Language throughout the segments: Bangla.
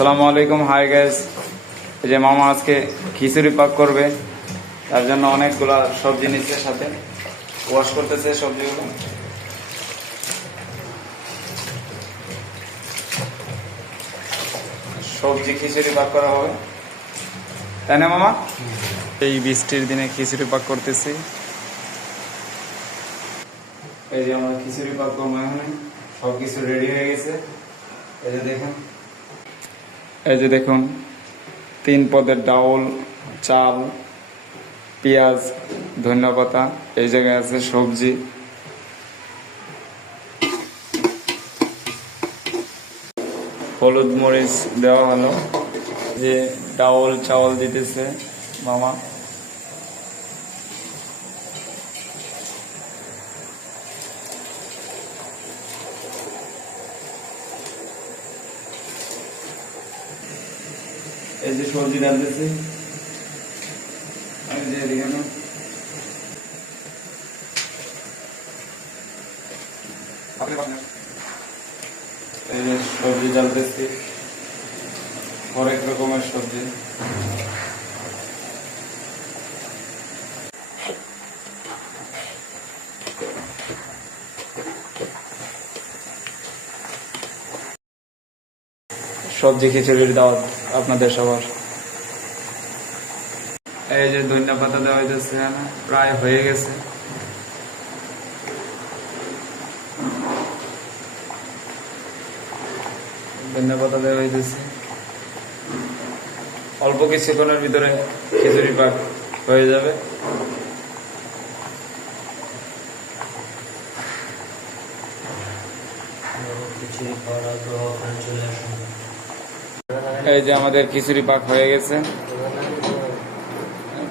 আসসালামু আলাইকুম। হাই গাইস, এই যে মামা আজকে খিচুড়ি পাক করবে, তার জন্য অনেকগুলা সবজি নিচ্ছে, সাথে ওয়াশ করতেছে সবজিগুলো। সবজি খিচুড়ি পাক করা হবে, তাই না মামা? এই বৃষ্টির দিনে খিচুড়ি পাক করতেছি। এই যে আমরা খিচুড়ি পাক করবো, এখানে সব কিছু রেডি হয়ে গেছে। এই যে দেখুন 3 পদের ডাউল, চাল, পেঁয়াজ, ধনিয়াপাতা, এই জায়গায় আছে সবজি। হলুদ মরিচ দেওয়া হলো। যে ডাউল চাউল দিতেছে মামা। এই যে সবজি ডালতেছি, এই যে এখানে এই যে সবজি ডালতেছি, হরেক রকমের সবজি। সবজি খিচুড়ির দাওয়াত আপনাদের সবার। এই যে ধনিয়া পাতা দেওয়া হইতেছে, প্রায় হয়ে গেছে। ধনিয়া পাতা দেওয়া হইতেছে, অল্প কিছুক্ষণের ভিতরে খিচুড়ি পাক হয়ে যাবে। এই যে আমাদের খিচুড়ি পাক হয়ে গেছে,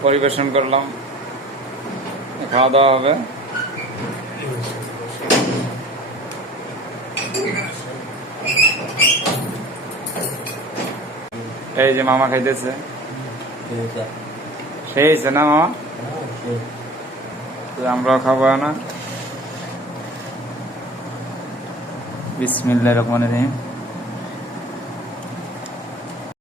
পরিবেশন করলাম, খাওয়া দাওয়া হবে। এই যে মামা খাইতেছে, সেই হয়েছে না মামা? আমরাও খাবো না। বিসমিল্লাহির রহমানির রহিম।